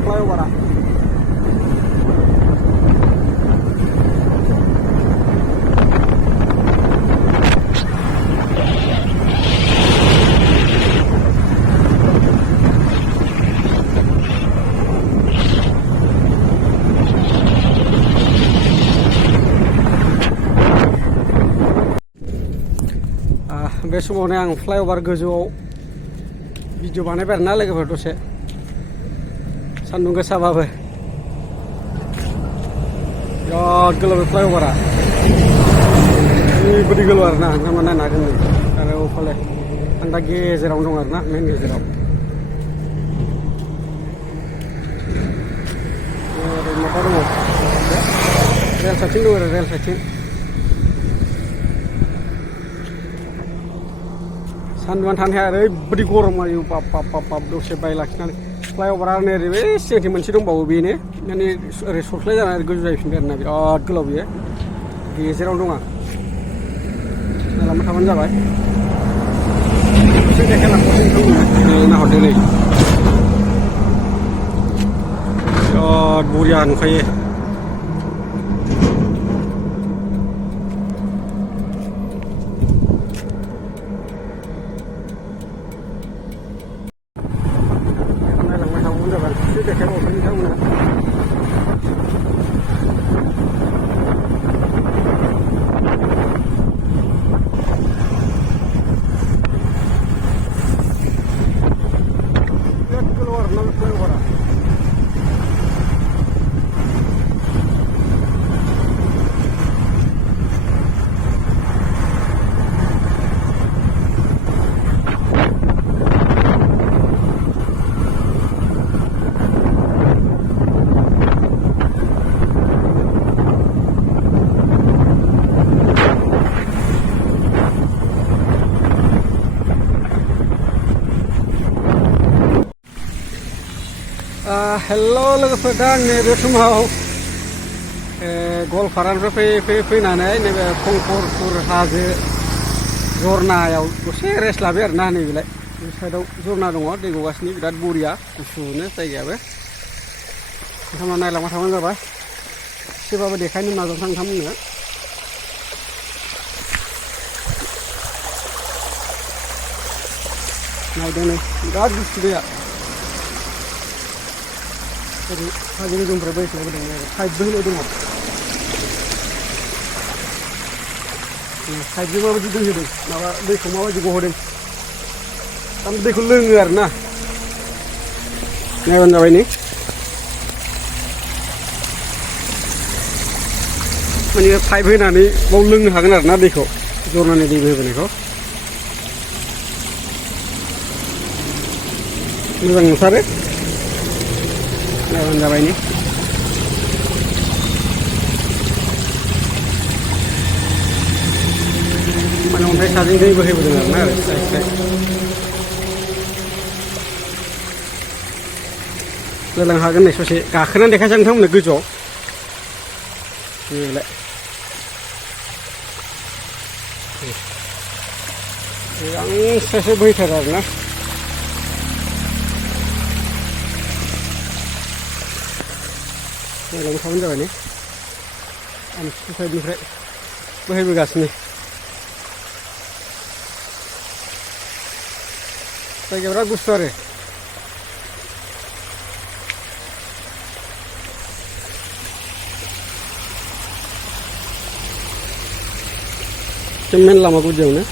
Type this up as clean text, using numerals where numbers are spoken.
flyover बे समावनो आं फ्लाइओभार गोजौआव भिडिअ बानायबाय आरोना लोगोफोर दसे सान्दुं गोसाबाबो बिराद गोलाव फ्लाइओभारा ओरैबायदि गोलाव आरोना नोंथांमोना नायनो हागोन आरो अफाले आं दा गेजेरावनो दं आरोना मेन गेजेराव ओरै माबा दङ रेल साइथिं दङ आरो रेल साइथिं सान्दुंआ थानो हाया ओरैबायदि गरम आयो बाब बाब बाब बाब दसे बाय लाखिनानै फ्लाइओभारा नैबे सिगांथिं मोनसे दंबावो बेनो माने ओरै सरख्लाय जानानै गोजौ जाहैफिनबाय आरोना बिराद गोलाव बियो गेजेरावनो दं आं नायलांबाय थाबानो जाबाय दसे देखायलांबाय नाहरदो नै बिराद बरिया नुखायो हेल' लोगोफोर दा आं नैबे समाव गवालपारानिफ्राय फैनानै नैबे कंकरपुर हाजो झरनायाव दसे रेस्ट लाबाय आरोना नैबेलाय बे साइडआव झरना दङ दै गगासिनो बिराद बरिया गुसुनो जायगायाबो नोंथांमोना नायलांबाय थाबानो जाबाय एसेबाबो देखायनो नाजानोसै नोंथांमोननो नायदों नै बिराद गुसु दैया हाजो गोजौनिफ्राय बोहैख्लायबोदों साइडबो होनाय दङ साइडजों माबायदि दै होदों माबा दैखौ माबायदि गहोदों आं दैखौ लोङो आरोना नायबानो जाबाय नै माने पाइप होनानै बाव लोंनो हागोन आरोना दैखौ जरनानि दै बोहैबोनायखौ मोजां नुथारो नायबानो जाबाय नै माने अन्थाइ साजों दै बोहैबोदों आरोना साइड साइड होलांनो हागोन नै ससे गाखोनानै देखायसै नोंथांमोननो गोजौआव बेलाय मोजां बोहैथारो आरोना नायलांबाय थाबानो जाबाय नै आं साइडनिफ्राय बोहैबोगासिनो जायगाया बिराद गुसु आरो एखे मेन लामा गुदियावनो